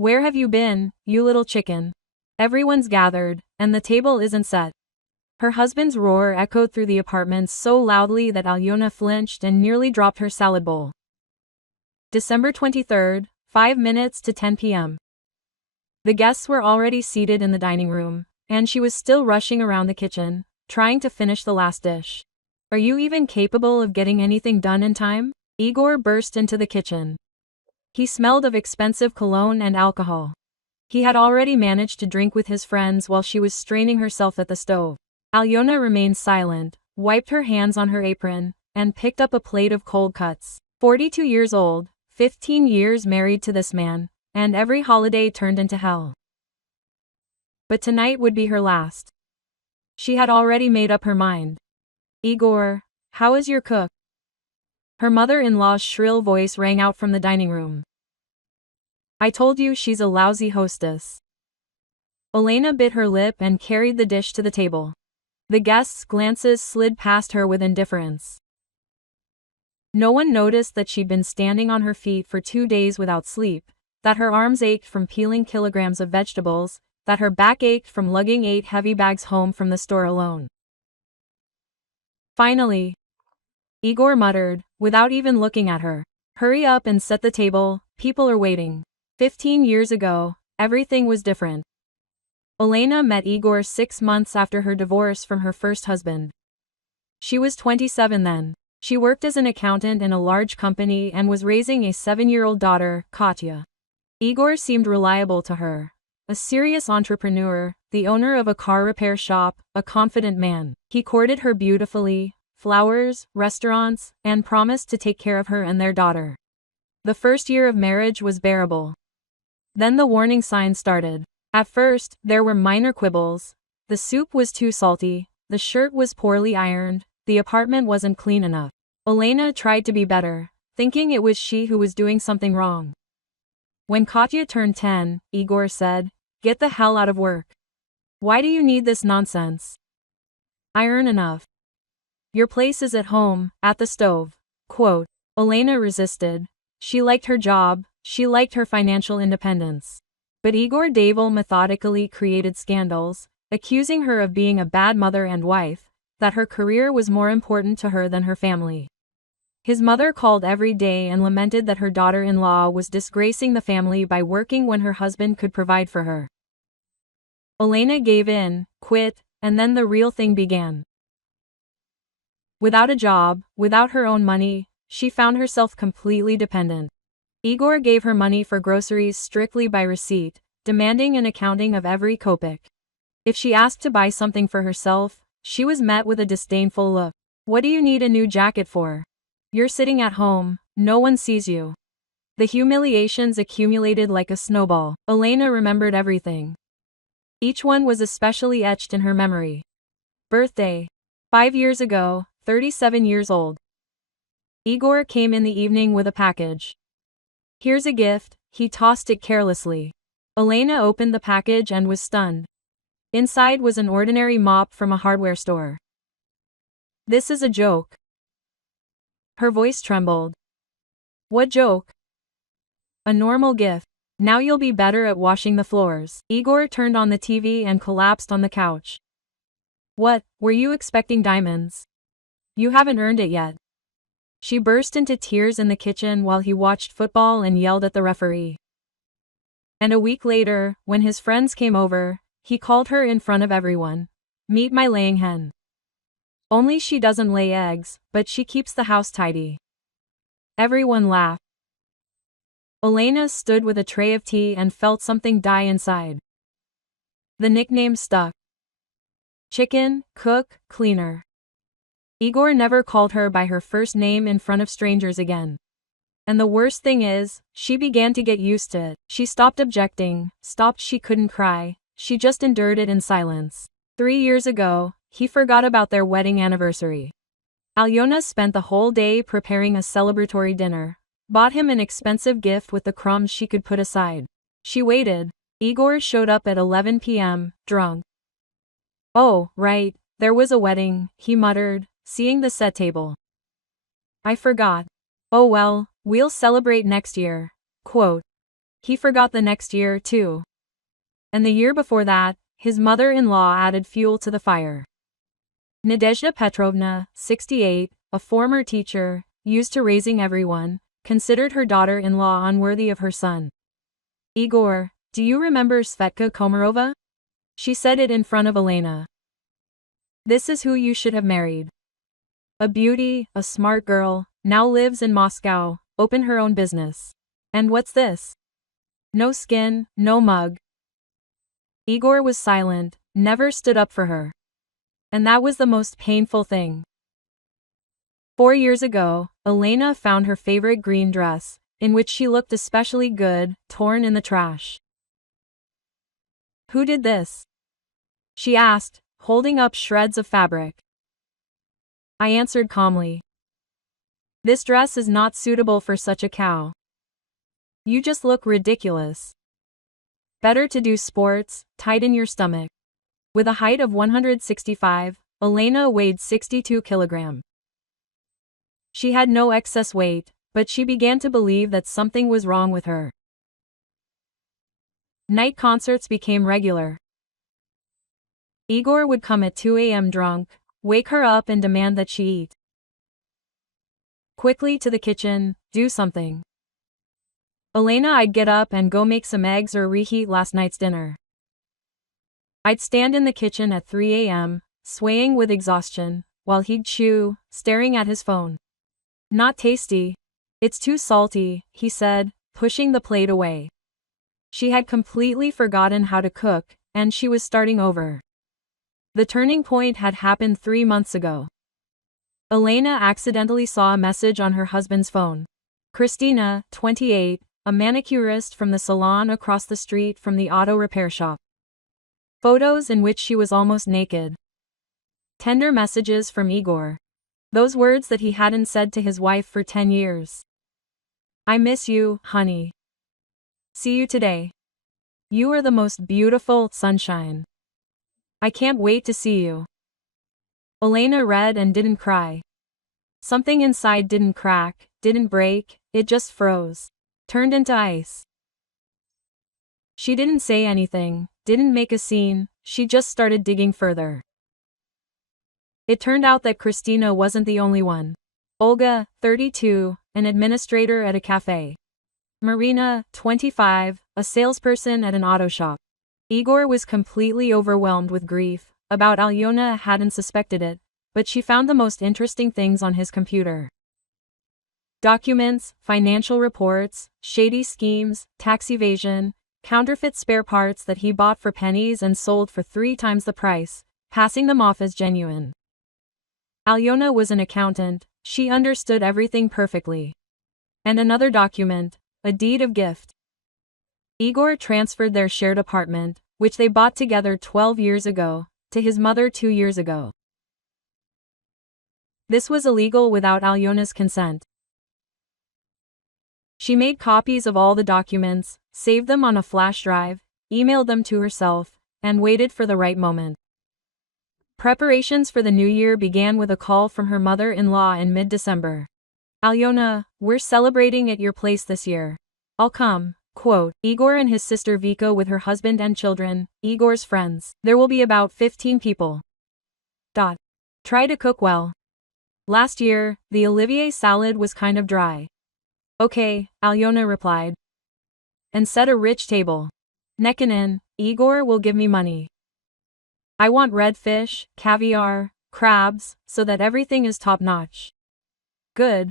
Where have you been, you little chicken? Everyone's gathered, and the table isn't set. Her husband's roar echoed through the apartment so loudly that Alyona flinched and nearly dropped her salad bowl. December 23rd, 5 minutes to 10 p.m. The guests were already seated in the dining room, and she was still rushing around the kitchen, trying to finish the last dish. Are you even capable of getting anything done in time? Igor burst into the kitchen. He smelled of expensive cologne and alcohol. He had already managed to drink with his friends while she was straining herself at the stove. Alyona remained silent, wiped her hands on her apron, and picked up a plate of cold cuts. 42 years old, 15 years married to this man, and every holiday turned into hell. But tonight would be her last. She had already made up her mind. Igor, how is your cook? Her mother-in-law's shrill voice rang out from the dining room. I told you she's a lousy hostess. Elena bit her lip and carried the dish to the table. The guests' glances slid past her with indifference. No one noticed that she'd been standing on her feet for 2 days without sleep, that her arms ached from peeling kilograms of vegetables, that her back ached from lugging 8 heavy bags home from the store alone. Finally, Igor muttered, without even looking at her, hurry up and set the table, people are waiting. 15 years ago, everything was different. Elena met Igor 6 months after her divorce from her first husband. She was 27 then. She worked as an accountant in a large company and was raising a 7-year-old daughter, Katya. Igor seemed reliable to her. A serious entrepreneur, the owner of a car repair shop, a confident man. He courted her beautifully, flowers, restaurants, and promised to take care of her and their daughter. The first year of marriage was bearable. Then the warning signs started. At first, there were minor quibbles. The soup was too salty, the shirt was poorly ironed, the apartment wasn't clean enough. Elena tried to be better, thinking it was she who was doing something wrong. When Katya turned 10, Igor said, "Get the hell out of work. Why do you need this nonsense? I earn enough. Your place is at home, at the stove." Quote. Elena resisted. She liked her job, she liked her financial independence. But Igor Davel methodically created scandals, accusing her of being a bad mother and wife, that her career was more important to her than her family. His mother called every day and lamented that her daughter-in-law was disgracing the family by working when her husband could provide for her. Elena gave in, quit, and then the real thing began. Without a job, without her own money, she found herself completely dependent. Igor gave her money for groceries strictly by receipt, demanding an accounting of every kopeck. If she asked to buy something for herself, she was met with a disdainful look. What do you need a new jacket for? You're sitting at home, no one sees you. The humiliations accumulated like a snowball. Elena remembered everything. Each one was especially etched in her memory. Birthday. 5 years ago, 37 years old. Igor came in the evening with a package. Here's a gift, he tossed it carelessly. Elena opened the package and was stunned. Inside was an ordinary mop from a hardware store. This is a joke. Her voice trembled. What joke? A normal gift. Now you'll be better at washing the floors. Igor turned on the TV and collapsed on the couch. What, were you expecting diamonds? You haven't earned it yet. She burst into tears in the kitchen while he watched football and yelled at the referee. And a week later, when his friends came over, he called her in front of everyone. Meet my laying hen. Only she doesn't lay eggs, but she keeps the house tidy. Everyone laughed. Elena stood with a tray of tea and felt something die inside. The nickname stuck. Chicken, cook, cleaner. Igor never called her by her first name in front of strangers again. And the worst thing is, she began to get used to it. She stopped objecting, she couldn't cry, she just endured it in silence. 3 years ago, he forgot about their wedding anniversary. Alyona spent the whole day preparing a celebratory dinner, bought him an expensive gift with the crumbs she could put aside. She waited. Igor showed up at 11 p.m., drunk. Oh, right, there was a wedding, he muttered, seeing the set table. I forgot. Oh well, we'll celebrate next year. Quote. He forgot the next year, too. And the year before that, his mother-in-law added fuel to the fire. Nadezhda Petrovna, 68, a former teacher, used to raising everyone, considered her daughter-in-law unworthy of her son. Igor, do you remember Svetka Komarova? She said it in front of Elena. This is who you should have married. A beauty, a smart girl, now lives in Moscow, opened her own business. And what's this? No skin, no mug. Igor was silent, never stood up for her. And that was the most painful thing. 4 years ago, Elena found her favorite green dress, in which she looked especially good, torn in the trash. Who did this? She asked, holding up shreds of fabric. I answered calmly. This dress is not suitable for such a cow. You just look ridiculous. Better to do sports, tighten your stomach. With a height of 165, Elena weighed 62 kilograms. She had no excess weight, but she began to believe that something was wrong with her. Night concerts became regular. Igor would come at 2 a.m. drunk, wake her up and demand that she eat. Quickly to the kitchen, do something. Elena, I'd get up and go make some eggs or reheat last night's dinner. I'd stand in the kitchen at 3 a.m., swaying with exhaustion, while he'd chew, staring at his phone. Not tasty. It's too salty, he said, pushing the plate away. She had completely forgotten how to cook, and she was starting over. The turning point had happened 3 months ago. Elena accidentally saw a message on her husband's phone. Christina, 28, a manicurist from the salon across the street from the auto repair shop. Photos in which she was almost naked. Tender messages from Igor. Those words that he hadn't said to his wife for 10 years. I miss you, honey. See you today. You are the most beautiful sunshine. I can't wait to see you. Elena read and didn't cry. Something inside didn't crack, didn't break, it just froze. Turned into ice. She didn't say anything, didn't make a scene, she just started digging further. It turned out that Christina wasn't the only one. Olga, 32, an administrator at a cafe. Marina, 25, a salesperson at an auto shop. Igor was completely overwhelmed with grief. About Alyona hadn't suspected it, but she found the most interesting things on his computer. Documents, financial reports, shady schemes, tax evasion, counterfeit spare parts that he bought for pennies and sold for 3 times the price, passing them off as genuine. Alyona was an accountant, she understood everything perfectly. And another document, a deed of gift. Igor transferred their shared apartment, which they bought together 12 years ago, to his mother 2 years ago. This was illegal without Alyona's consent. She made copies of all the documents, saved them on a flash drive, emailed them to herself, and waited for the right moment. Preparations for the new year began with a call from her mother-in-law in mid-December. Alyona, we're celebrating at your place this year. I'll come. Quote, Igor and his sister Vika with her husband and children, Igor's friends. There will be about 15 people. Try to cook well. Last year, the Olivier salad was kind of dry. Okay, Alyona replied. And set a rich table. Nekinin, Igor will give me money. I want red fish, caviar, crabs, so that everything is top-notch. Good.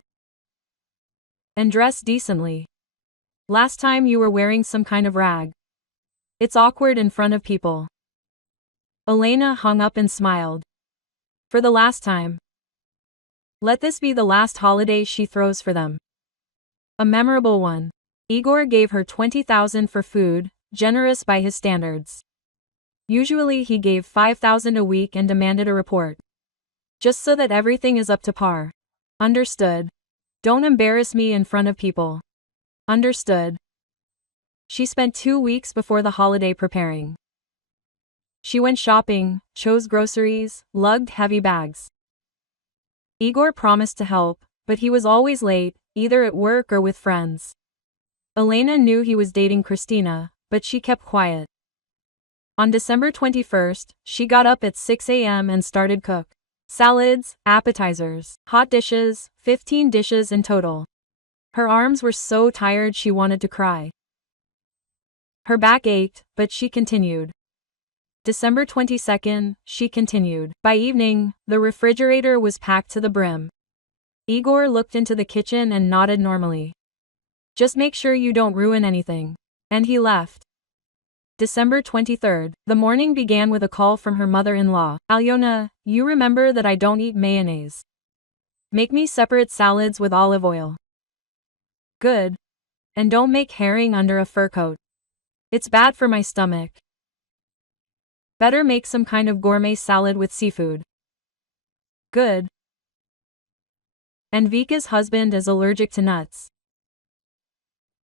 And dress decently. Last time you were wearing some kind of rag. It's awkward in front of people. Elena hung up and smiled. For the last time. Let this be the last holiday she throws for them. A memorable one. Igor gave her 20,000 for food, generous by his standards. Usually he gave 5,000 a week and demanded a report. Just so that everything is up to par. Understood. Don't embarrass me in front of people. Understood. She spent 2 weeks before the holiday preparing. She went shopping, chose groceries, lugged heavy bags. Igor promised to help, but he was always late, either at work or with friends. Elena knew he was dating Christina, but she kept quiet. On December 21st, she got up at 6 a.m. and started cook. Salads, appetizers, hot dishes, 15 dishes in total. Her arms were so tired she wanted to cry. Her back ached, but she continued. December 22nd, she continued. By evening, the refrigerator was packed to the brim. Igor looked into the kitchen and nodded normally. Just make sure you don't ruin anything. And he left. December 23rd, the morning began with a call from her mother-in-law. Alyona, you remember that I don't eat mayonnaise. Make me separate salads with olive oil. Good. And don't make herring under a fur coat. It's bad for my stomach. Better make some kind of gourmet salad with seafood. Good. And Vika's husband is allergic to nuts.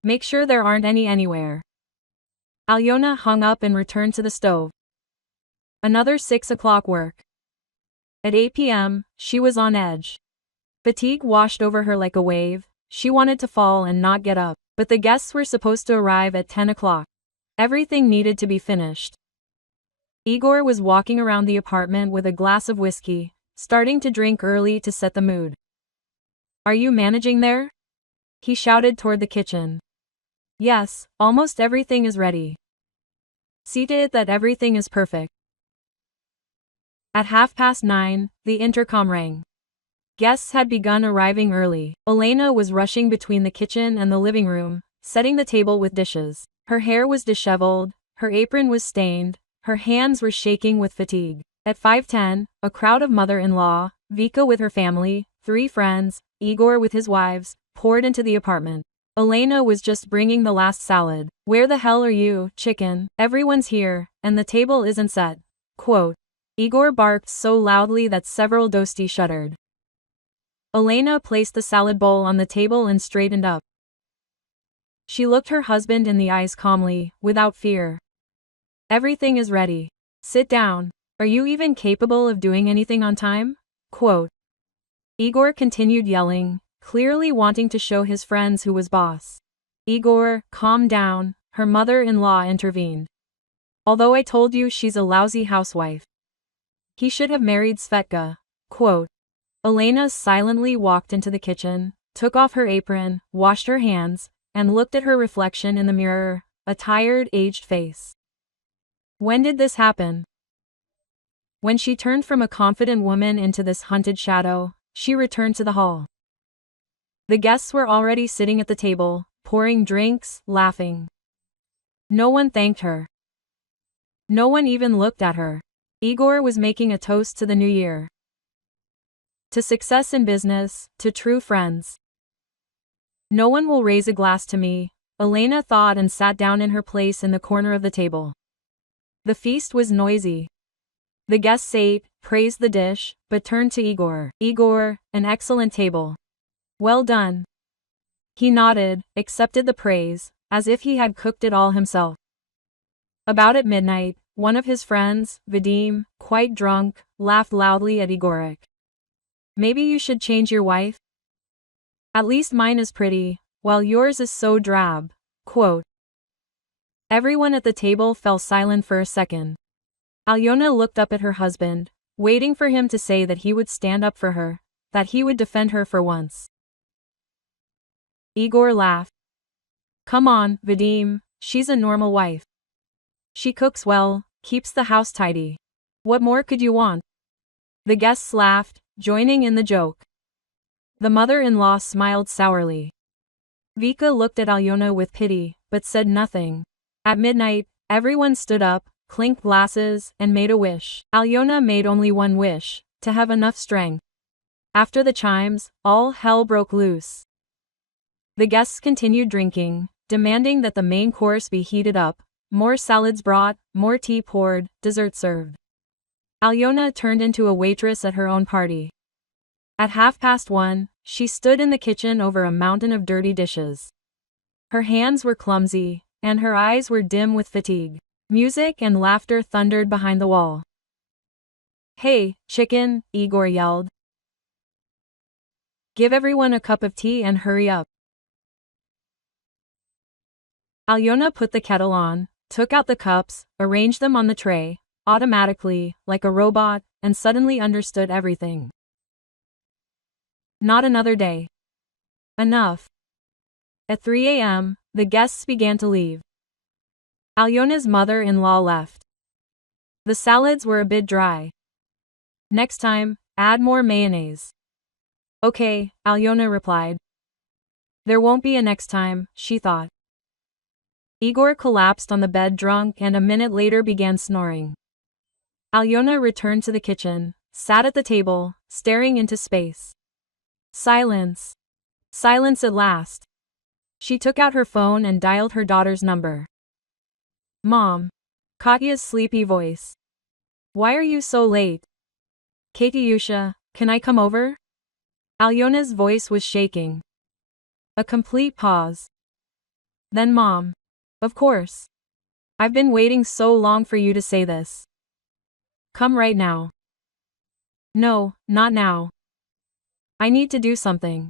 Make sure there aren't any anywhere. Alyona hung up and returned to the stove. Another 6 o'clock work. At 8 p.m., she was on edge. Fatigue washed over her like a wave. She wanted to fall and not get up, but the guests were supposed to arrive at 10 o'clock. Everything needed to be finished. Igor was walking around the apartment with a glass of whiskey, starting to drink early to set the mood. Are you managing there? He shouted toward the kitchen. Yes, almost everything is ready. See to it that everything is perfect. At 9:30, the intercom rang. Guests had begun arriving early. Elena was rushing between the kitchen and the living room, setting the table with dishes. Her hair was disheveled, her apron was stained, her hands were shaking with fatigue. At 5:10, a crowd of mother-in-law, Vika with her family, 3 friends, Igor with his wives, poured into the apartment. Elena was just bringing the last salad. Where the hell are you, chicken? Everyone's here, and the table isn't set. Quote. Igor barked so loudly that several dosti shuddered. Elena placed the salad bowl on the table and straightened up. She looked her husband in the eyes calmly, without fear. Everything is ready. Sit down. Are you even capable of doing anything on time? Quote. Igor continued yelling, clearly wanting to show his friends who was boss. Igor, calm down, her mother-in-law intervened. Although I told you she's a lousy housewife. He should have married Svetka. Quote. Elena silently walked into the kitchen, took off her apron, washed her hands, and looked at her reflection in the mirror, a tired, aged face. When did this happen? When she turned from a confident woman into this hunted shadow, she returned to the hall. The guests were already sitting at the table, pouring drinks, laughing. No one thanked her. No one even looked at her. Igor was making a toast to the new year. To success in business, to true friends. No one will raise a glass to me, Elena thought and sat down in her place in the corner of the table. The feast was noisy. The guests ate, praised the dish, but turned to Igor. Igor, an excellent table. Well done. He nodded, accepted the praise, as if he had cooked it all himself. About at midnight, one of his friends, Vadim, quite drunk, laughed loudly at Igorek. Maybe you should change your wife? At least mine is pretty, while yours is so drab. Quote. Everyone at the table fell silent for a second. Alyona looked up at her husband, waiting for him to say that he would stand up for her, that he would defend her for once. Igor laughed. Come on, Vadim, she's a normal wife. She cooks well, keeps the house tidy. What more could you want? The guests laughed, joining in the joke. The mother-in-law smiled sourly. Vika looked at Alyona with pity, but said nothing. At midnight, everyone stood up, clinked glasses, and made a wish. Alyona made only one wish, to have enough strength. After the chimes, all hell broke loose. The guests continued drinking, demanding that the main course be heated up, more salads brought, more tea poured, dessert served. Alyona turned into a waitress at her own party. At 1:30, she stood in the kitchen over a mountain of dirty dishes. Her hands were clumsy, and her eyes were dim with fatigue. Music and laughter thundered behind the wall. Hey, chicken, Igor yelled. Give everyone a cup of tea and hurry up. Alyona put the kettle on, took out the cups, arranged them on the tray, automatically, like a robot, and suddenly understood everything. Not another day. Enough. At 3 a.m., the guests began to leave. Alyona's mother-in-law left. The salads were a bit dry. Next time, add more mayonnaise. Okay, Alyona replied. There won't be a next time, she thought. Igor collapsed on the bed drunk and a minute later began snoring. Alyona returned to the kitchen, sat at the table, staring into space. Silence. Silence at last. She took out her phone and dialed her daughter's number. Mom. Katya's sleepy voice. Why are you so late? Katyusha, can I come over? Alyona's voice was shaking. A complete pause. Then Mom. Of course. I've been waiting so long for you to say this. Come right now. No, not now. I need to do something.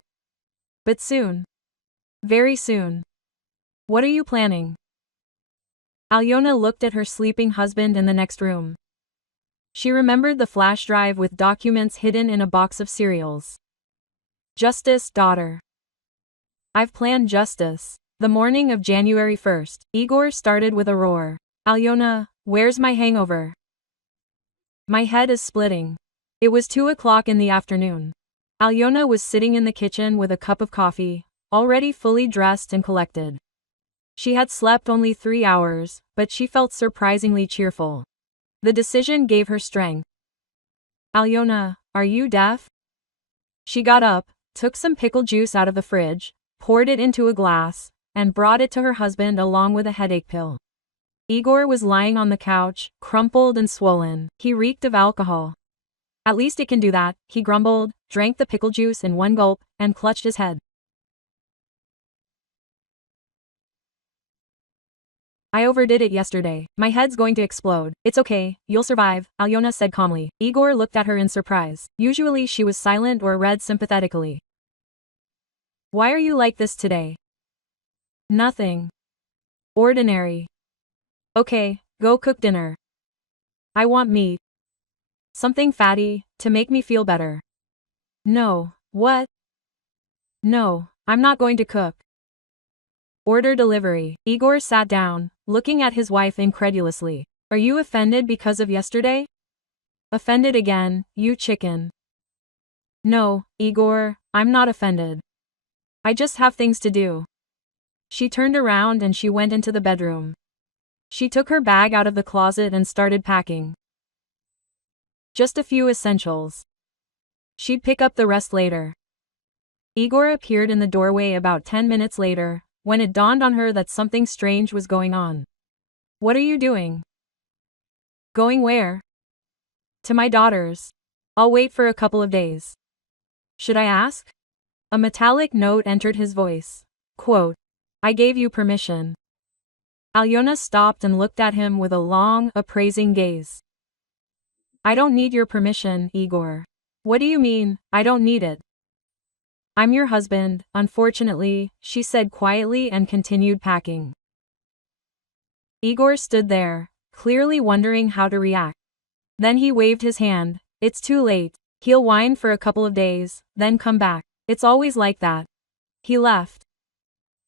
But soon. Very soon. What are you planning? Alyona looked at her sleeping husband in the next room. She remembered the flash drive with documents hidden in a box of cereals. Justice, daughter. I've planned justice. The morning of January 1st, Igor started with a roar. Alyona, where's my hangover? My head is splitting. It was 2 o'clock in the afternoon. Alyona was sitting in the kitchen with a cup of coffee, already fully dressed and collected. She had slept only 3 hours, but she felt surprisingly cheerful. The decision gave her strength. Alyona, are you deaf? She got up, took some pickle juice out of the fridge, poured it into a glass, and brought it to her husband along with a headache pill. Igor was lying on the couch, crumpled and swollen. He reeked of alcohol. At least it can do that, he grumbled, drank the pickle juice in one gulp, and clutched his head. I overdid it yesterday. My head's going to explode. It's okay, you'll survive, Alyona said calmly. Igor looked at her in surprise. Usually she was silent or read sympathetically. Why are you like this today? Nothing. Ordinary. Okay, go cook dinner. I want meat. Something fatty, to make me feel better. No, what? No, I'm not going to cook. Order delivery. Igor sat down, looking at his wife incredulously. Are you offended because of yesterday? Offended again, you chicken. No, Igor, I'm not offended. I just have things to do. She turned around and she went into the bedroom. She took her bag out of the closet and started packing. Just a few essentials. She'd pick up the rest later. Igor appeared in the doorway about 10 minutes later, when it dawned on her that something strange was going on. What are you doing? Going where? To my daughter's. I'll wait for a couple of days. Should I ask? A metallic note entered his voice. Quote, I gave you permission. Alyona stopped and looked at him with a long, appraising gaze. I don't need your permission, Igor. What do you mean, I don't need it? I'm your husband, unfortunately, she said quietly and continued packing. Igor stood there, clearly wondering how to react. Then he waved his hand. It's too late. He'll whine for a couple of days, then come back. It's always like that. He left.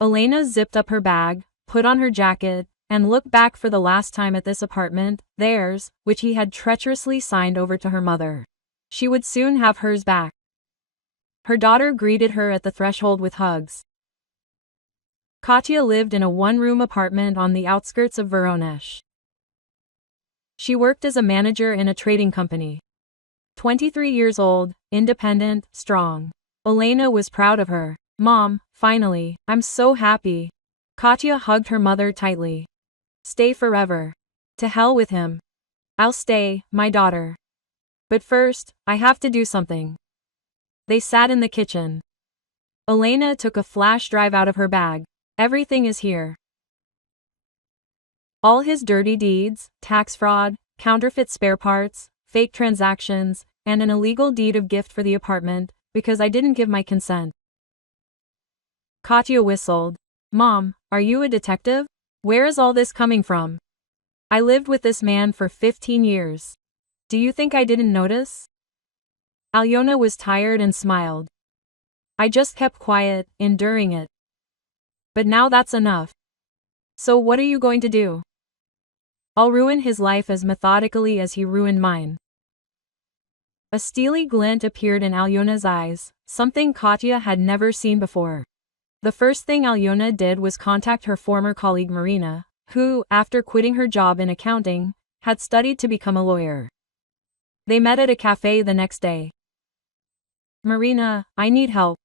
Elena zipped up her bag, put on her jacket, and looked back for the last time at this apartment, theirs, which he had treacherously signed over to her mother. She would soon have hers back. Her daughter greeted her at the threshold with hugs. Katya lived in a one-room apartment on the outskirts of Voronezh. She worked as a manager in a trading company. 23 years old, independent, strong. Elena was proud of her. Mom, finally, I'm so happy. Katya hugged her mother tightly. Stay forever. To hell with him. I'll stay, my daughter. But first, I have to do something. They sat in the kitchen. Elena took a flash drive out of her bag. Everything is here. All his dirty deeds, tax fraud, counterfeit spare parts, fake transactions, and an illegal deed of gift for the apartment, because I didn't give my consent. Katya whistled. Mom, are you a detective? Where is all this coming from? I lived with this man for 15 years. Do you think I didn't notice? Alyona was tired and smiled. I just kept quiet, enduring it. But now that's enough. So what are you going to do? I'll ruin his life as methodically as he ruined mine. A steely glint appeared in Alyona's eyes, something Katya had never seen before. The first thing Alyona did was contact her former colleague Marina, who, after quitting her job in accounting, had studied to become a lawyer. They met at a cafe the next day. Marina, I need help.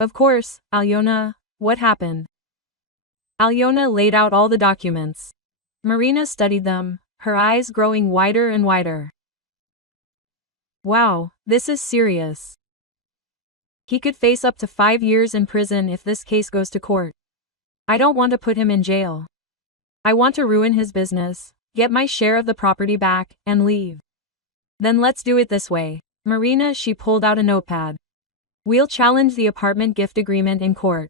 Of course, Alyona, what happened? Alyona laid out all the documents. Marina studied them, her eyes growing wider and wider. Wow, this is serious. He could face up to 5 years in prison if this case goes to court. I don't want to put him in jail. I want to ruin his business, get my share of the property back, and leave. Then let's do it this way. Marina, she pulled out a notepad. We'll challenge the apartment gift agreement in court.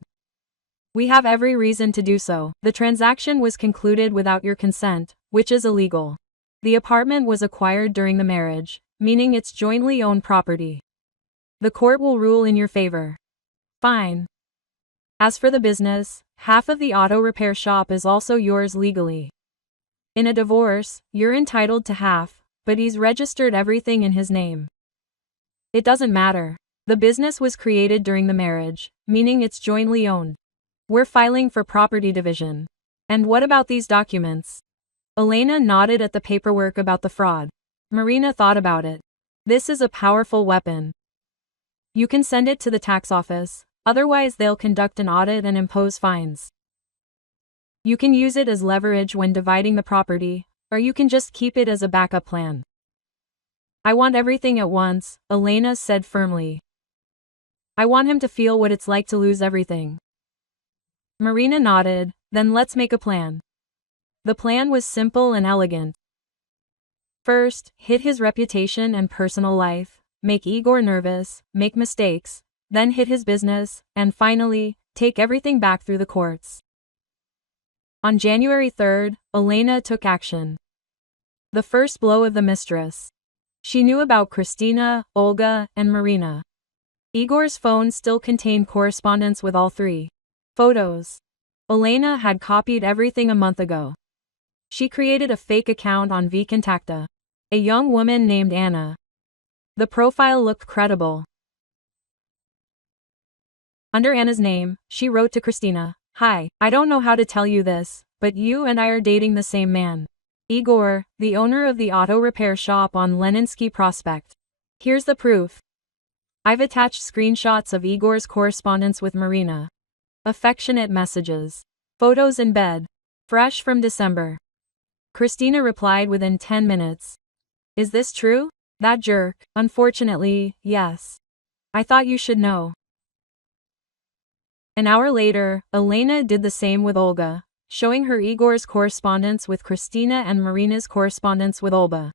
We have every reason to do so. The transaction was concluded without your consent, which is illegal. The apartment was acquired during the marriage, meaning it's jointly owned property. The court will rule in your favor. Fine. As for the business, half of the auto repair shop is also yours legally. In a divorce, you're entitled to half, but he's registered everything in his name. It doesn't matter. The business was created during the marriage, meaning it's jointly owned. We're filing for property division. And what about these documents? Elena nodded at the paperwork about the fraud. Marina thought about it. This is a powerful weapon. You can send it to the tax office, otherwise they'll conduct an audit and impose fines. You can use it as leverage when dividing the property, or you can just keep it as a backup plan. I want everything at once, Elena said firmly. I want him to feel what it's like to lose everything. Marina nodded, then let's make a plan. The plan was simple and elegant. First, hit his reputation and personal life, make Igor nervous, make mistakes, then hit his business, and finally, take everything back through the courts. On January 3rd, Elena took action. The first blow of the mistress. She knew about Christina, Olga, and Marina. Igor's phone still contained correspondence with all three. Photos. Elena had copied everything a month ago. She created a fake account on vKontakte. A young woman named Anna. The profile looked credible. Under Anna's name, she wrote to Christina, "Hi, I don't know how to tell you this, but you and I are dating the same man. Igor, the owner of the auto repair shop on Leninsky Prospect. Here's the proof." I've attached screenshots of Igor's correspondence with Marina. Affectionate messages. Photos in bed. Fresh from December. Christina replied within 10 minutes. Is this true? That jerk, unfortunately, yes. I thought you should know. An hour later, Elena did the same with Olga, showing her Igor's correspondence with Christina and Marina's correspondence with Olga.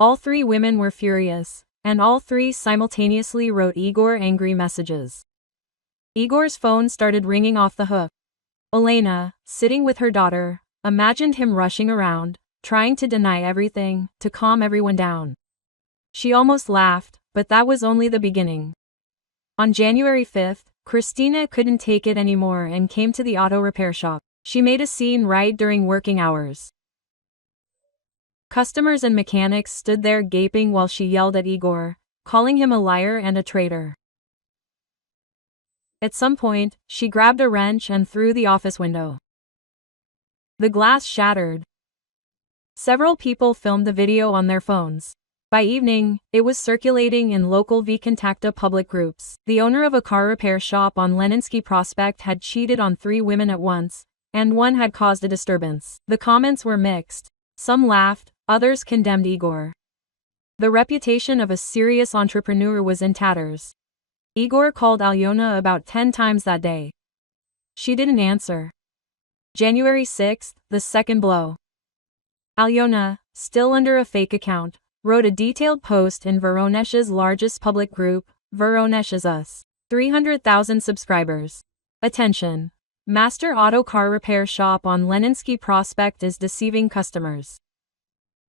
All three women were furious, and all three simultaneously wrote Igor angry messages. Igor's phone started ringing off the hook. Elena, sitting with her daughter, imagined him rushing around, trying to deny everything, to calm everyone down. She almost laughed, but that was only the beginning. On January 5th, Christina couldn't take it anymore and came to the auto repair shop. She made a scene right during working hours. Customers and mechanics stood there gaping while she yelled at Igor, calling him a liar and a traitor. At some point, she grabbed a wrench and threw the office window. The glass shattered. Several people filmed the video on their phones. By evening, it was circulating in local vKontakte public groups. The owner of a car repair shop on Leninsky Prospect had cheated on 3 women at once, and one had caused a disturbance. The comments were mixed. Some laughed, others condemned Igor. The reputation of a serious entrepreneur was in tatters. Igor called Alyona about 10 times that day. She didn't answer. January 6th, the second blow. Alyona, still under a fake account, wrote a detailed post in Voronezh's largest public group, Voronezh is Us. 300,000 subscribers. Attention! Master Auto Car Repair Shop on Leninsky Prospect is deceiving customers.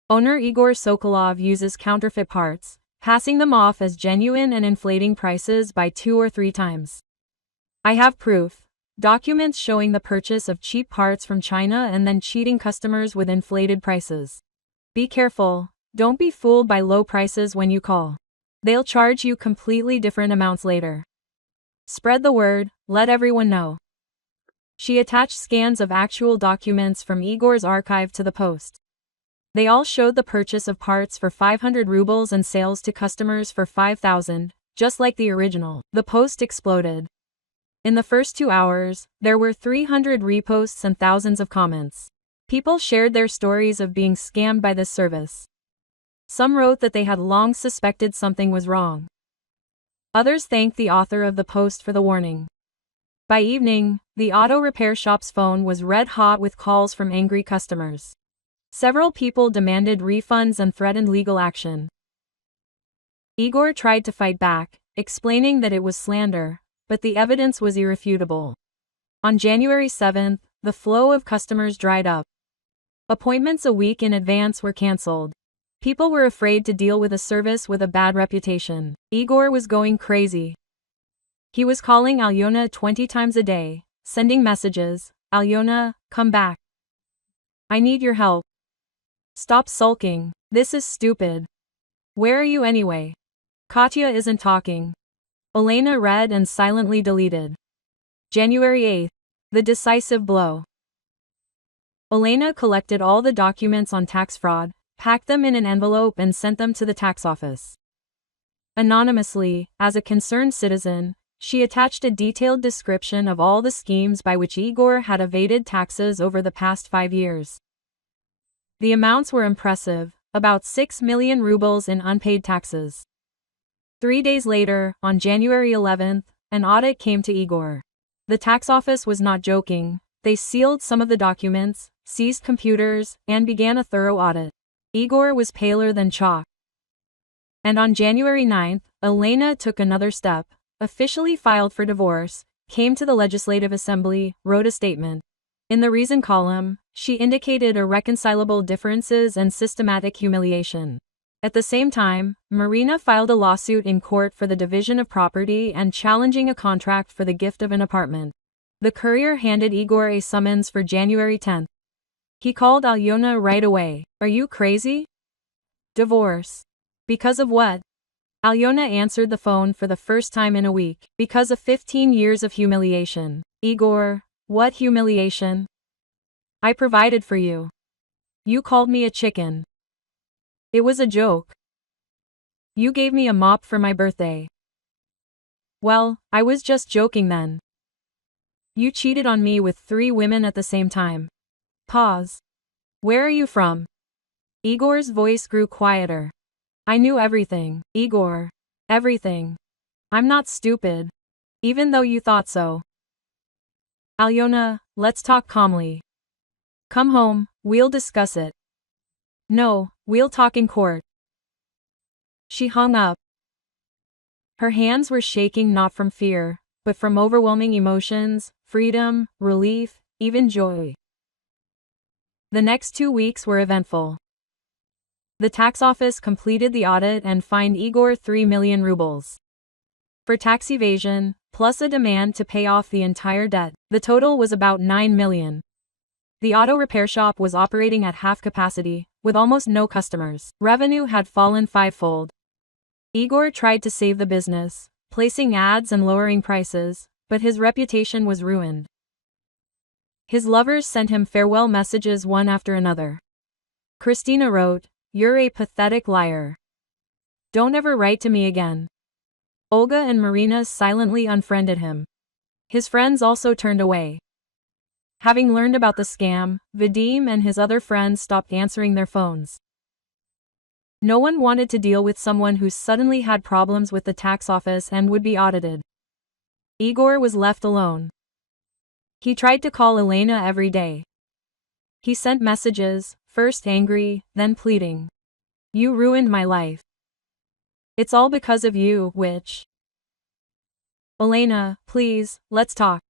Owner Igor Sokolov uses counterfeit parts, passing them off as genuine and inflating prices by 2 or 3 times. I have proof. Documents showing the purchase of cheap parts from China and then cheating customers with inflated prices. Be careful, don't be fooled by low prices when you call. They'll charge you completely different amounts later. Spread the word, let everyone know. She attached scans of actual documents from Igor's archive to the post. They all showed the purchase of parts for 500 rubles and sales to customers for 5,000, just like the original. The post exploded. In the first 2 hours, there were 300 reposts and thousands of comments. People shared their stories of being scammed by this service. Some wrote that they had long suspected something was wrong. Others thanked the author of the post for the warning. By evening, the auto repair shop's phone was red hot with calls from angry customers. Several people demanded refunds and threatened legal action. Igor tried to fight back, explaining that it was slander, but the evidence was irrefutable. On January 7th, the flow of customers dried up. Appointments a week in advance were cancelled. People were afraid to deal with a service with a bad reputation. Igor was going crazy. He was calling Alyona 20 times a day, sending messages, "Alyona, come back. I need your help. Stop sulking. This is stupid. Where are you anyway? Katya isn't talking." Elena read and silently deleted. January 8th. The decisive blow. Elena collected all the documents on tax fraud, packed them in an envelope and sent them to the tax office. Anonymously, as a concerned citizen, she attached a detailed description of all the schemes by which Igor had evaded taxes over the past 5 years. The amounts were impressive, about 6 million rubles in unpaid taxes. 3 days later, on January 11th, an audit came to Igor. The tax office was not joking. They sealed some of the documents, seized computers, and began a thorough audit. Igor was paler than chalk. And on January 9th, Elena took another step, officially filed for divorce, came to the Legislative Assembly, wrote a statement. In the reason column, she indicated irreconcilable differences and systematic humiliation. At the same time, Marina filed a lawsuit in court for the division of property and challenging a contract for the gift of an apartment. The courier handed Igor a summons for January 10th. He called Alyona right away. "Are you crazy? Divorce. Because of what?" Alyona answered the phone for the first time in a week. "Because of 15 years of humiliation." "Igor, what humiliation?" "I provided for you. You called me a chicken. It was a joke. You gave me a mop for my birthday." "Well, I was just joking then. You cheated on me with 3 women at the same time." Pause. "Where are you from?" Igor's voice grew quieter. "I knew everything, Igor. Everything. I'm not stupid. Even though you thought so." "Alyona, let's talk calmly. Come home, we'll discuss it." "No, we'll talk in court." She hung up. Her hands were shaking not from fear, but from overwhelming emotions, freedom, relief, even joy. The next 2 weeks were eventful. The tax office completed the audit and fined Igor 3 million rubles. For tax evasion, plus a demand to pay off the entire debt, the total was about 9 million. The auto repair shop was operating at half capacity, with almost no customers. Revenue had fallen 5-fold. Igor tried to save the business, placing ads and lowering prices, but his reputation was ruined. His lovers sent him farewell messages one after another. Christina wrote, "You're a pathetic liar. Don't ever write to me again." Olga and Marina silently unfriended him. His friends also turned away. Having learned about the scam, Vadim and his other friends stopped answering their phones. No one wanted to deal with someone who suddenly had problems with the tax office and would be audited. Igor was left alone. He tried to call Elena every day. He sent messages, first angry, then pleading. "You ruined my life. It's all because of you, witch. Elena, please, let's talk."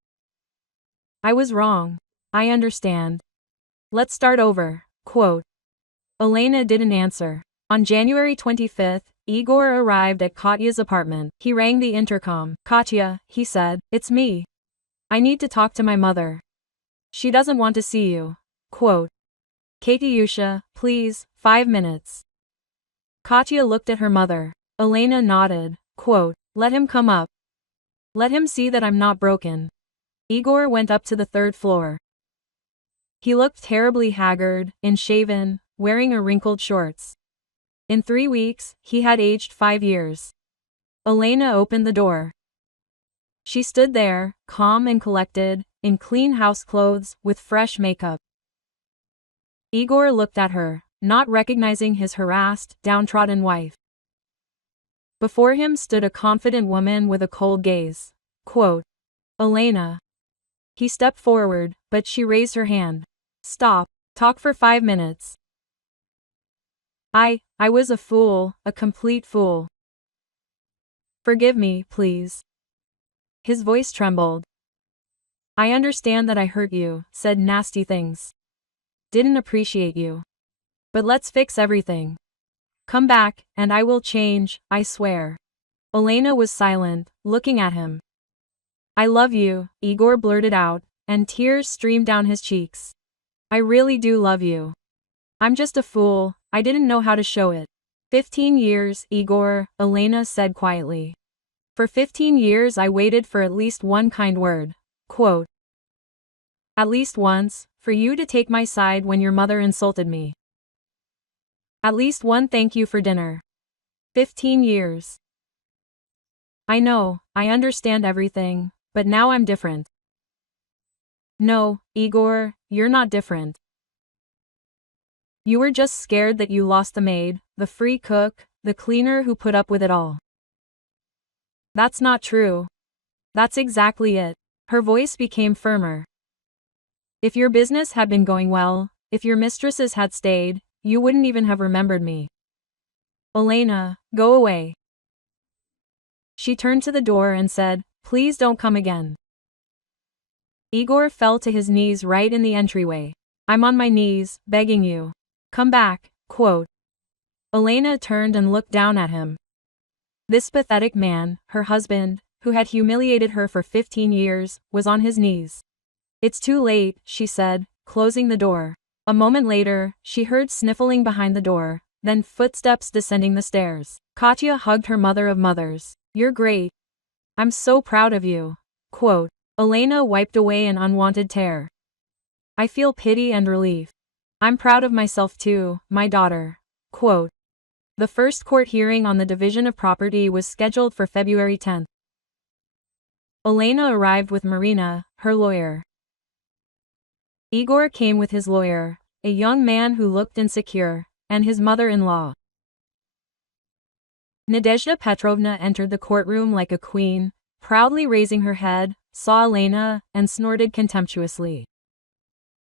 I was wrong. I understand. Let's start over. Quote. Elena didn't answer. On January 25th, Igor arrived at Katya's apartment. He rang the intercom. Katya, he said, it's me. I need to talk to my mother. She doesn't want to see you. Quote. Katyusha, please, 5 minutes. Katya looked at her mother. Elena nodded. Quote. Let him come up. Let him see that I'm not broken. Igor went up to the 3rd floor. He looked terribly haggard, unshaven, wearing a wrinkled shorts. In 3 weeks, he had aged 5 years. Elena opened the door. She stood there, calm and collected, in clean house clothes, with fresh makeup. Igor looked at her, not recognizing his harassed, downtrodden wife. Before him stood a confident woman with a cold gaze. Quote. Elena. He stepped forward, but she raised her hand. Stop. Talk for 5 minutes. I was a fool, a complete fool. Forgive me, please. His voice trembled. I understand that I hurt you, said nasty things. Didn't appreciate you. But let's fix everything. Come back, and I will change, I swear. Elena was silent, looking at him. I love you, Igor blurted out, and tears streamed down his cheeks. I really do love you. I'm just a fool, I didn't know how to show it. 15 years, Igor, Elena said quietly. For 15 years I waited for at least one kind word. Quote. At least once, for you to take my side when your mother insulted me. At least one thank you for dinner. 15 years. I know, I understand everything, but now I'm different. No, Igor, you're not different. You were just scared that you lost the maid, the free cook, the cleaner who put up with it all. That's not true. That's exactly it. Her voice became firmer. If your business had been going well, if your mistresses had stayed, you wouldn't even have remembered me. Elena, go away. She turned to the door and said, please don't come again. Igor fell to his knees right in the entryway. I'm on my knees, begging you. Come back, quote. Elena turned and looked down at him. This pathetic man, her husband, who had humiliated her for 15 years, was on his knees. It's too late, she said, closing the door. A moment later, she heard sniffling behind the door, then footsteps descending the stairs. Katya hugged her mother of mothers. You're great. I'm so proud of you. Quote. Elena wiped away an unwanted tear. I feel pity and relief. I'm proud of myself too, my daughter. Quote. The first court hearing on the division of property was scheduled for February 10th. Elena arrived with Marina, her lawyer. Igor came with his lawyer, a young man who looked insecure, and his mother-in-law. Nadezhda Petrovna entered the courtroom like a queen, proudly raising her head, saw Elena, and snorted contemptuously.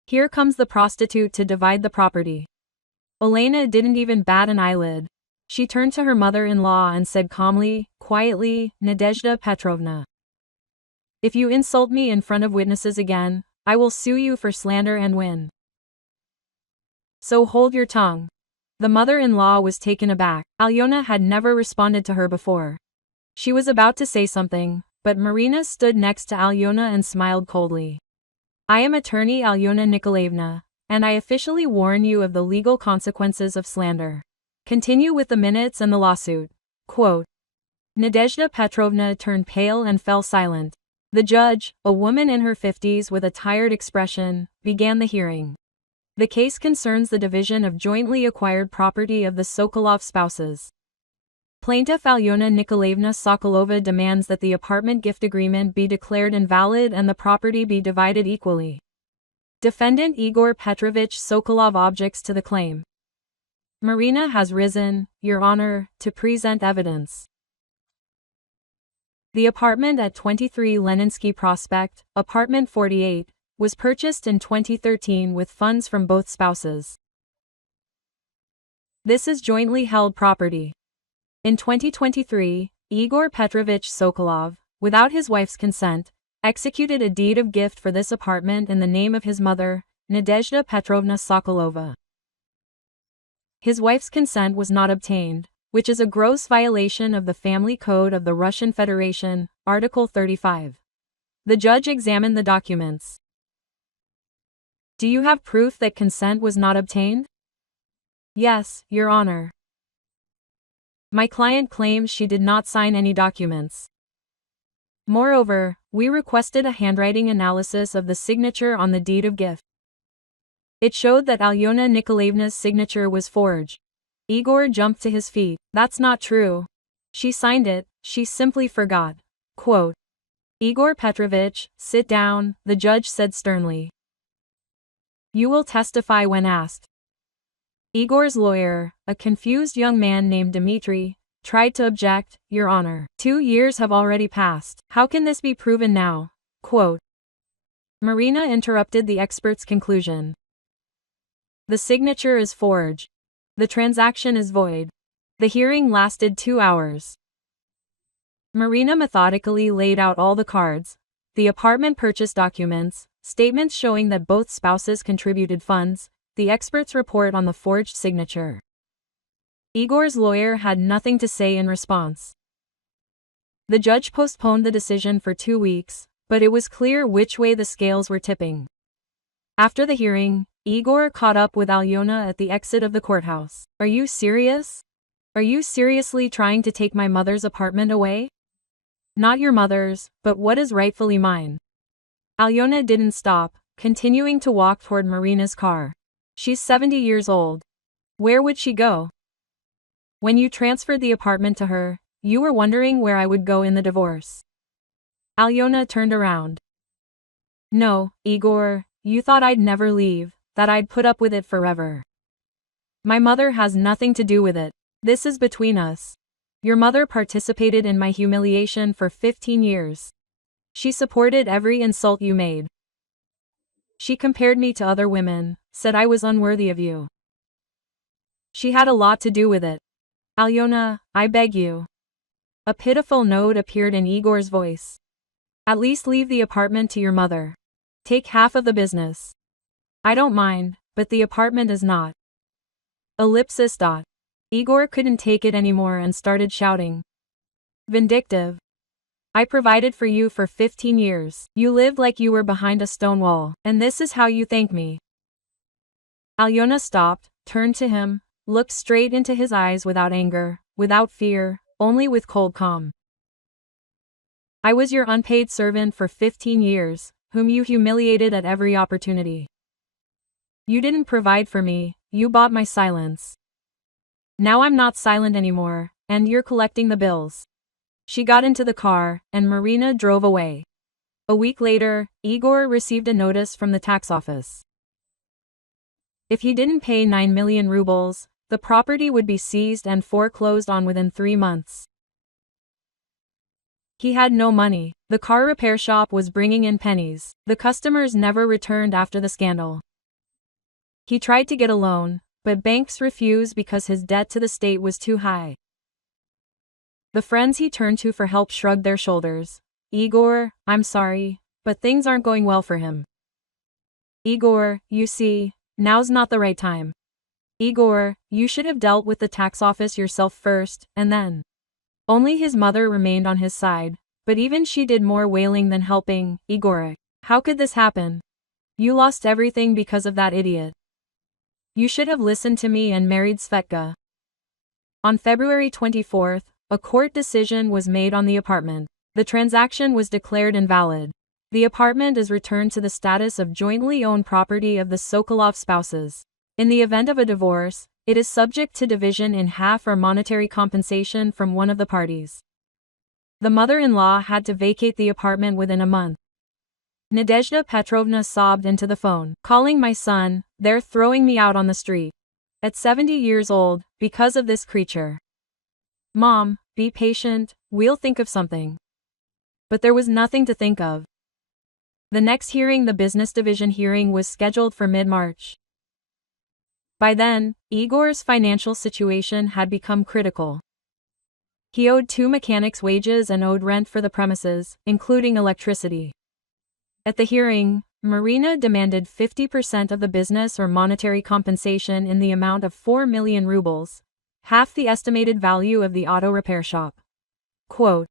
Here comes the prostitute to divide the property. Elena didn't even bat an eyelid. She turned to her mother-in-law and said calmly, quietly, Nadezhda Petrovna. If you insult me in front of witnesses again, I will sue you for slander and win. So hold your tongue. The mother-in-law was taken aback. Alyona had never responded to her before. She was about to say something, but Marina stood next to Alyona and smiled coldly. I am attorney Alyona Nikolaevna, and I officially warn you of the legal consequences of slander. Continue with the minutes and the lawsuit. Quote. Nadezhda Petrovna turned pale and fell silent. The judge, a woman in her 50s with a tired expression, began the hearing. The case concerns the division of jointly acquired property of the Sokolov spouses. Plaintiff Alyona Nikolaevna Sokolova demands that the apartment gift agreement be declared invalid and the property be divided equally. Defendant Igor Petrovich Sokolov objects to the claim. Marina has risen, Your Honor, to present evidence. The apartment at 23 Leninsky Prospect, apartment 48, was purchased in 2013 with funds from both spouses. This is jointly held property. In 2023, Igor Petrovich Sokolov, without his wife's consent, executed a deed of gift for this apartment in the name of his mother, Nadezhda Petrovna Sokolova. His wife's consent was not obtained, which is a gross violation of the Family Code of the Russian Federation, Article 35. The judge examined the documents. Do you have proof that consent was not obtained? Yes, Your Honor. My client claims she did not sign any documents. Moreover, we requested a handwriting analysis of the signature on the deed of gift. It showed that Alyona Nikolaevna's signature was forged. Igor jumped to his feet. That's not true. She signed it, she simply forgot. Quote, Igor Petrovich, sit down, the judge said sternly. You will testify when asked. Igor's lawyer, a confused young man named Dmitry, tried to object, Your Honor. 2 years have already passed. How can this be proven now? Quote. Marina interrupted the expert's conclusion. The signature is forged. The transaction is void. The hearing lasted 2 hours. Marina methodically laid out all the cards, the apartment purchase documents, statements showing that both spouses contributed funds, the expert's report on the forged signature. Igor's lawyer had nothing to say in response. The judge postponed the decision for 2 weeks, but it was clear which way the scales were tipping. After the hearing, Igor caught up with Alyona at the exit of the courthouse. Are you serious? Are you seriously trying to take my mother's apartment away? Not your mother's, but what is rightfully mine. Alyona didn't stop, continuing to walk toward Marina's car. She's 70 years old. Where would she go? When you transferred the apartment to her, you were wondering where I would go in the divorce. Alyona turned around. No, Igor, you thought I'd never leave, that I'd put up with it forever. My mother has nothing to do with it. This is between us. Your mother participated in my humiliation for 15 years. She supported every insult you made. She compared me to other women, said I was unworthy of you. She had a lot to do with it. Alyona, I beg you. A pitiful note appeared in Igor's voice. At least leave the apartment to your mother. Take half of the business. I don't mind, but the apartment is not. Ellipsis. Igor couldn't take it anymore and started shouting. Vindictive. I provided for you for 15 years. You lived like you were behind a stone wall, and this is how you thank me. Alyona stopped, turned to him, looked straight into his eyes without anger, without fear, only with cold calm. I was your unpaid servant for 15 years, whom you humiliated at every opportunity. You didn't provide for me, you bought my silence. Now I'm not silent anymore, and you're collecting the bills. She got into the car, and Marina drove away. A week later, Igor received a notice from the tax office. If he didn't pay 9 million rubles, the property would be seized and foreclosed on within 3 months. He had no money. The car repair shop was bringing in pennies. The customers never returned after the scandal. He tried to get a loan, but banks refused because his debt to the state was too high. The friends he turned to for help shrugged their shoulders. Igor, I'm sorry, but things aren't going well for him. Igor, you see, now's not the right time. Igor, you should have dealt with the tax office yourself first, and then. Only his mother remained on his side, but even she did more wailing than helping. Igor, how could this happen? You lost everything because of that idiot. You should have listened to me and married Svetka. On February 24th, a court decision was made on the apartment. The transaction was declared invalid. The apartment is returned to the status of jointly owned property of the Sokolov spouses. In the event of a divorce, it is subject to division in half or monetary compensation from one of the parties. The mother-in-law had to vacate the apartment within a month. Nadezhda Petrovna sobbed into the phone, calling my son, they're throwing me out on the street. At 70 years old, because of this creature. Mom, be patient, we'll think of something. But there was nothing to think of. The next hearing, the business division hearing, was scheduled for mid-March. By then, Igor's financial situation had become critical. He owed 2 mechanics' wages and owed rent for the premises, including electricity. At the hearing, Marina demanded 50% of the business or monetary compensation in the amount of 4 million rubles, half the estimated value of the auto repair shop. Quote,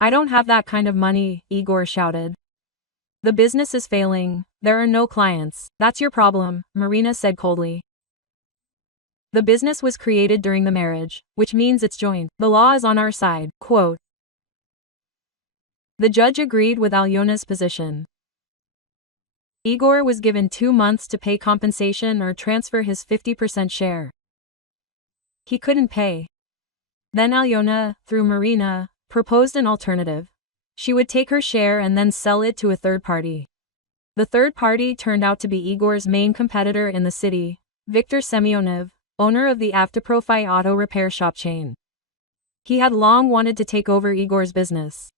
"I don't have that kind of money," Igor shouted. "The business is failing, there are no clients, that's your problem," Marina said coldly. "The business was created during the marriage, which means it's joint. The law is on our side." Quote. The judge agreed with Alyona's position. Igor was given 2 months to pay compensation or transfer his 50% share. He couldn't pay. Then Alyona, through Marina, proposed an alternative. She would take her share and then sell it to a third party. The third party turned out to be Igor's main competitor in the city, Viktor Semyonov, owner of the Avtoprofi auto repair shop chain. He had long wanted to take over Igor's business.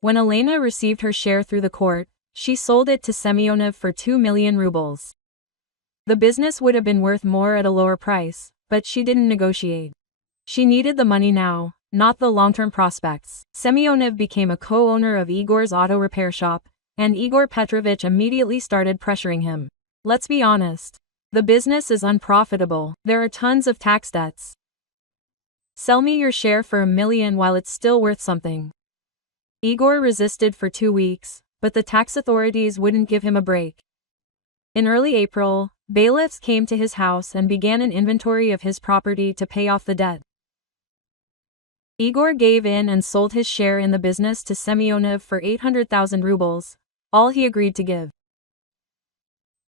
When Elena received her share through the court, she sold it to Semyonov for 2 million rubles. The business would have been worth more at a lower price, but she didn't negotiate. She needed the money now, not the long-term prospects. Semyonov became a co-owner of Igor's auto repair shop, and Igor Petrovich immediately started pressuring him. "Let's be honest. The business is unprofitable, there are tons of tax debts. Sell me your share for 1 million while it's still worth something." Igor resisted for 2 weeks, but the tax authorities wouldn't give him a break. In early April, bailiffs came to his house and began an inventory of his property to pay off the debt. Igor gave in and sold his share in the business to Semyonov for 800,000 rubles, all he agreed to give.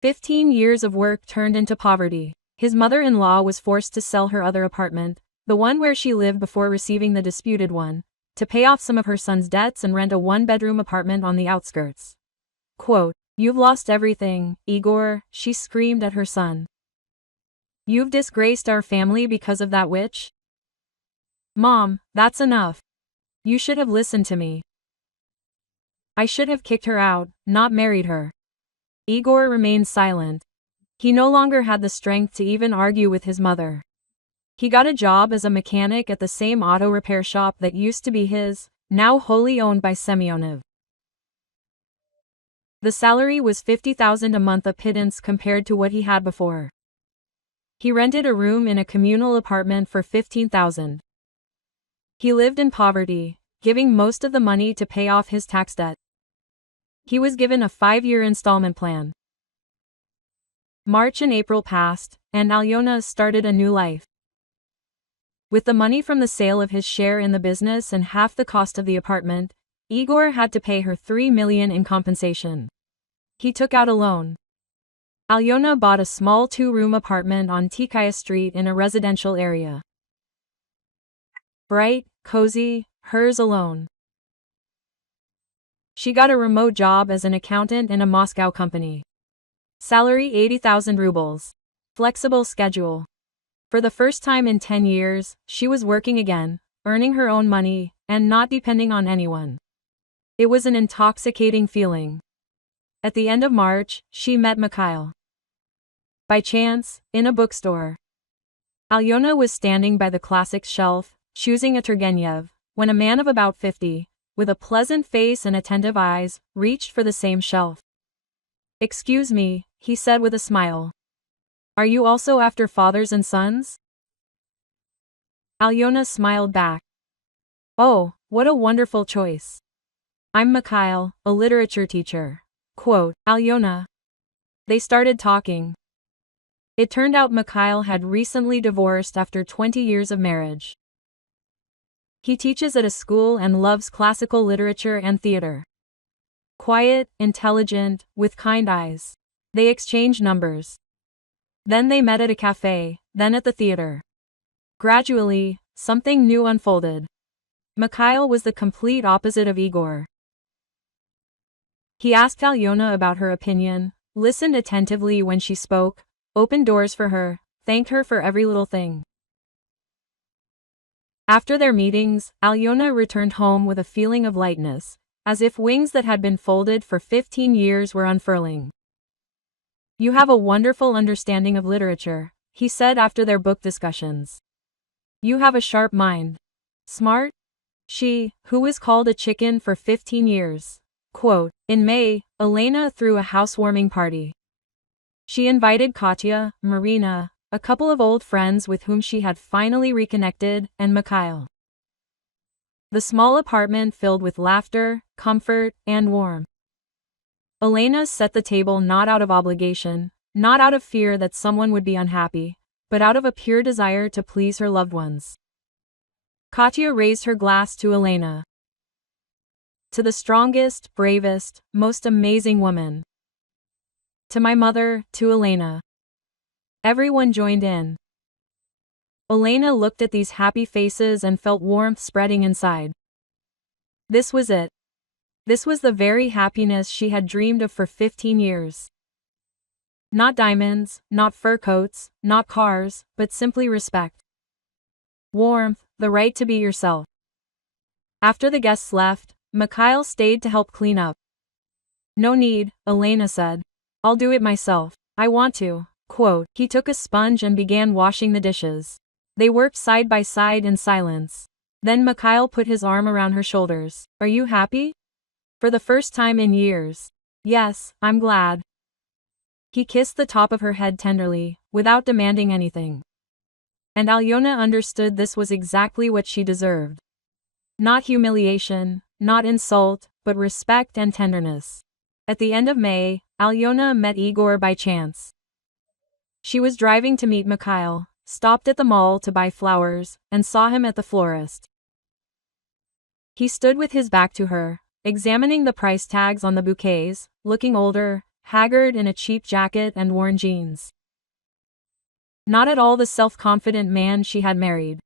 15 years of work turned into poverty. His mother-in-law was forced to sell her other apartment, the one where she lived before receiving the disputed one, to pay off some of her son's debts and rent a one-bedroom apartment on the outskirts. Quote, "You've lost everything, Igor," she screamed at her son. "You've disgraced our family because of that witch? Mom, that's enough. You should have listened to me. I should have kicked her out, not married her." Igor remained silent. He no longer had the strength to even argue with his mother. He got a job as a mechanic at the same auto repair shop that used to be his, now wholly owned by Semyonov. The salary was 50,000 a month, a pittance compared to what he had before. He rented a room in a communal apartment for 15,000. He lived in poverty, giving most of the money to pay off his tax debt. He was given a 5-year installment plan. March and April passed, and Alyona started a new life. With the money from the sale of his share in the business and half the cost of the apartment, Igor had to pay her 3 million in compensation. He took out a loan. Alyona bought a small 2-room apartment on Tikaya Street in a residential area. Bright, cozy, hers alone. She got a remote job as an accountant in a Moscow company. Salary 80,000 rubles. Flexible schedule. For the first time in 10 years, she was working again, earning her own money, and not depending on anyone. It was an intoxicating feeling. At the end of March, she met Mikhail. By chance, in a bookstore. Alyona was standing by the classics shelf, choosing a Turgenev, when a man of about 50, with a pleasant face and attentive eyes, reached for the same shelf. "Excuse me," he said with a smile. "Are you also after fathers and sons?" Alyona smiled back. "Oh, what a wonderful choice. I'm Mikhail, a literature teacher." Quote, "Alyona." They started talking. It turned out Mikhail had recently divorced after 20 years of marriage. He teaches at a school and loves classical literature and theater. Quiet, intelligent, with kind eyes. They exchanged numbers. Then they met at a cafe, then at the theater. Gradually, something new unfolded. Mikhail was the complete opposite of Igor. He asked Alyona about her opinion, listened attentively when she spoke, opened doors for her, thanked her for every little thing. After their meetings, Alyona returned home with a feeling of lightness, as if wings that had been folded for 15 years were unfurling. "You have a wonderful understanding of literature," he said after their book discussions. "You have a sharp mind. Smart?" She, who was called a chicken for 15 years, Quote, in May, Elena threw a housewarming party. She invited Katya, Marina, a couple of old friends with whom she had finally reconnected, and Mikhail. The small apartment filled with laughter, comfort, and warmth. Elena set the table not out of obligation, not out of fear that someone would be unhappy, but out of a pure desire to please her loved ones. Katya raised her glass to Elena. To the strongest, bravest, most amazing woman. To my mother, to Elena. Everyone joined in. Elena looked at these happy faces and felt warmth spreading inside. This was it. This was the very happiness she had dreamed of for 15 years. Not diamonds, not fur coats, not cars, but simply respect. Warmth, the right to be yourself. After the guests left, Mikhail stayed to help clean up. No need, Elena said. I'll do it myself. I want to. Quote, he took a sponge and began washing the dishes. They worked side by side in silence. Then Mikhail put his arm around her shoulders. Are you happy? For the first time in years. Yes, I'm glad. He kissed the top of her head tenderly, without demanding anything. And Alyona understood this was exactly what she deserved. Not humiliation, not insult, but respect and tenderness. At the end of May, Alyona met Igor by chance. She was driving to meet Mikhail, stopped at the mall to buy flowers, and saw him at the florist. He stood with his back to her, examining the price tags on the bouquets, looking older, haggard in a cheap jacket and worn jeans. Not at all the self-confident man she had married.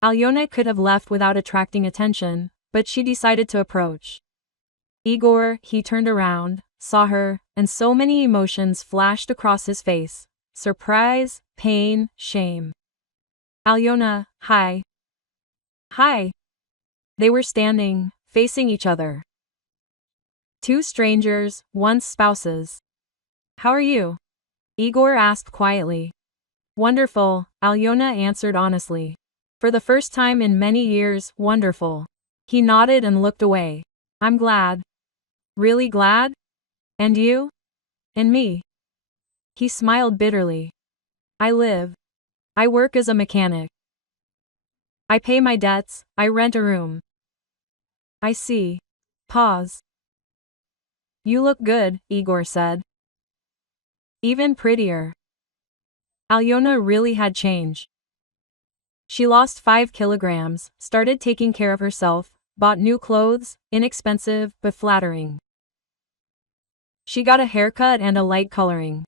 Alyona could have left without attracting attention, but she decided to approach. Igor, he turned around, saw her, and so many emotions flashed across his face. Surprise, pain, shame. Alyona, hi. Hi. They were standing, facing each other. Two strangers, once spouses. How are you? Igor asked quietly. Wonderful, Alyona answered honestly. For the first time in many years, wonderful. He nodded and looked away. I'm glad. Really glad? And you? And me? He smiled bitterly. I live. I work as a mechanic. I pay my debts, I rent a room. I see. Pause. You look good, Igor said. Even prettier. Alyona really had changed. She lost 5 kilograms, started taking care of herself, bought new clothes, inexpensive but flattering. She got a haircut and a light coloring.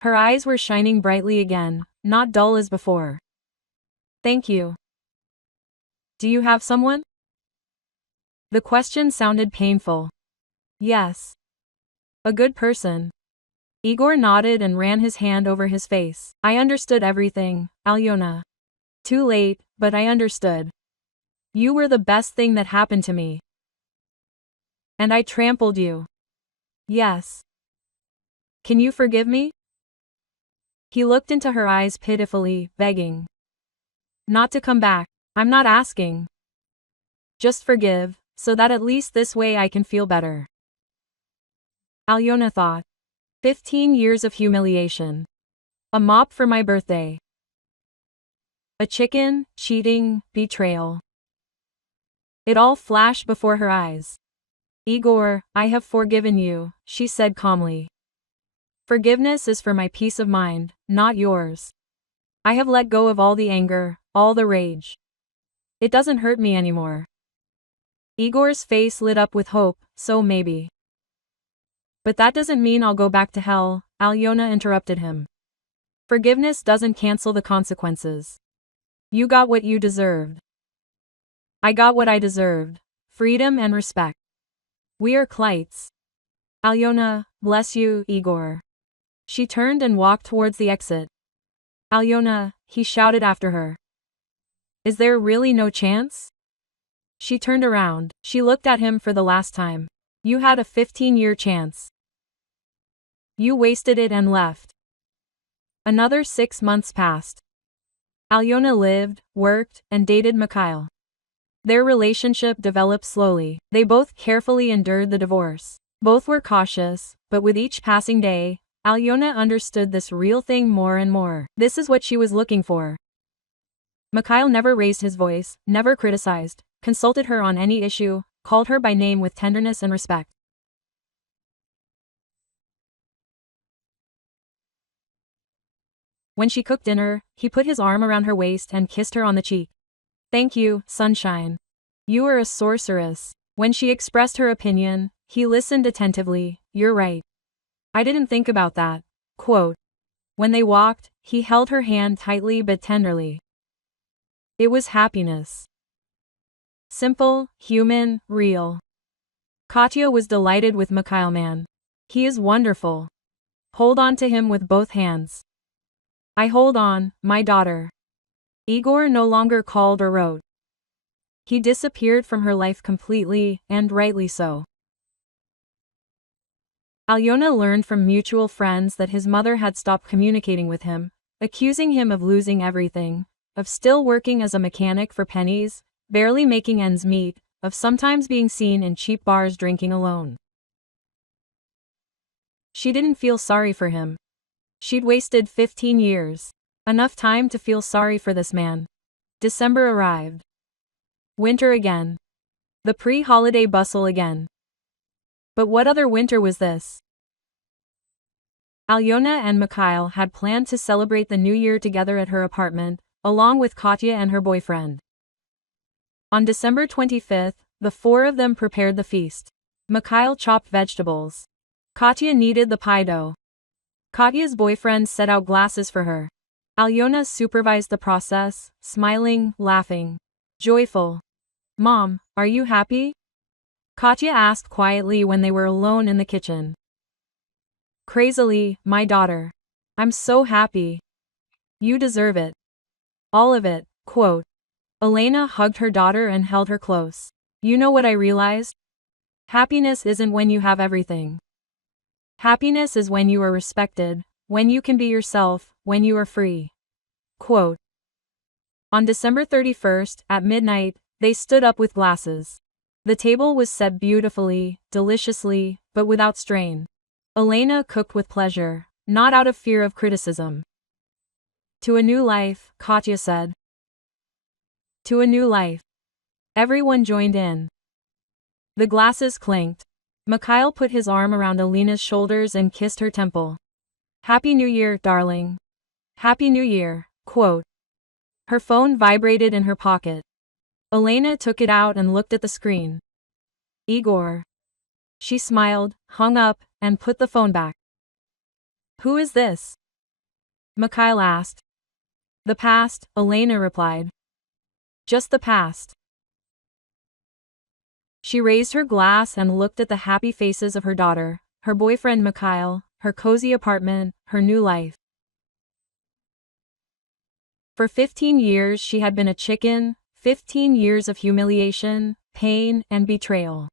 Her eyes were shining brightly again, not dull as before. Thank you. Do you have someone? The question sounded painful. Yes. A good person. Igor nodded and ran his hand over his face. I understood everything, Alyona. Too late, but I understood. You were the best thing that happened to me. And I trampled you. Yes. Can you forgive me? He looked into her eyes pitifully, begging. Not to come back. I'm not asking. Just forgive, so that at least this way I can feel better. Alyona thought. 15 years of humiliation. A mop for my birthday. A chicken, cheating, betrayal. It all flashed before her eyes. Igor, I have forgiven you, she said calmly. Forgiveness is for my peace of mind, not yours. I have let go of all the anger, all the rage. It doesn't hurt me anymore. Igor's face lit up with hope, so maybe. But that doesn't mean I'll go back to hell, Alyona interrupted him. Forgiveness doesn't cancel the consequences. You got what you deserved. I got what I deserved. Freedom and respect. We are clients. Alyona, bless you, Igor. She turned and walked towards the exit. Alyona, he shouted after her. Is there really no chance? She turned around. She looked at him for the last time. You had a 15-year chance. You wasted it and left. Another 6 months passed. Alyona lived, worked, and dated Mikhail. Their relationship developed slowly. They both carefully endured the divorce. Both were cautious, but with each passing day, Alyona understood this real thing more and more. This is what she was looking for. Mikhail never raised his voice, never criticized, consulted her on any issue, called her by name with tenderness and respect. When she cooked dinner, he put his arm around her waist and kissed her on the cheek. "Thank you, sunshine. You are a sorceress." When she expressed her opinion, he listened attentively. "You're right. I didn't think about that." Quote. When they walked, he held her hand tightly but tenderly. It was happiness. Simple, human, real. Katya was delighted with Mikhail man. He is wonderful. Hold on to him with both hands. I hold on, my daughter. Igor no longer called or wrote. He disappeared from her life completely, and rightly so. Alyona learned from mutual friends that his mother had stopped communicating with him, accusing him of losing everything, of still working as a mechanic for pennies, barely making ends meet, of sometimes being seen in cheap bars drinking alone. She didn't feel sorry for him. She'd wasted 15 years. Enough time to feel sorry for this man. December arrived. Winter again. The pre-holiday bustle again. But what other winter was this? Alyona and Mikhail had planned to celebrate the new year together at her apartment, along with Katya and her boyfriend. On December 25th, the four of them prepared the feast. Mikhail chopped vegetables. Katya kneaded the pie dough. Katya's boyfriend set out glasses for her. Alyona supervised the process, smiling, laughing. Joyful. "Mom, are you happy?" Katya asked quietly when they were alone in the kitchen. "Crazily, my daughter. I'm so happy. You deserve it. All of it." Quote. Elena hugged her daughter and held her close. "You know what I realized? Happiness isn't when you have everything. Happiness is when you are respected, when you can be yourself, when you are free." Quote. On December 31st, at midnight, they stood up with glasses. The table was set beautifully, deliciously, but without strain. Elena cooked with pleasure, not out of fear of criticism. "To a new life," Katya said. "To a new life." Everyone joined in. The glasses clinked. Mikhail put his arm around Elena's shoulders and kissed her temple. "Happy New Year, darling." "Happy New Year." Quote. Her phone vibrated in her pocket. Elena took it out and looked at the screen. Igor. She smiled, hung up, and put the phone back. "Who is this?" Mikhail asked. "The past," Elena replied. "Just the past." She raised her glass and looked at the happy faces of her daughter, her boyfriend Mikhail, her cozy apartment, her new life. For 15 years she had been a chicken, 15 years of humiliation, pain, and betrayal.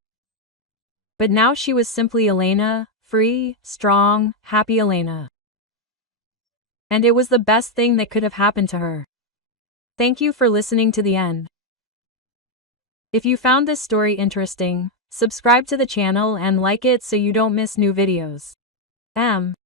But now she was simply Elena, free, strong, happy Elena. And it was the best thing that could have happened to her. Thank you for listening to the end. If you found this story interesting, subscribe to the channel and like it so you don't miss new videos.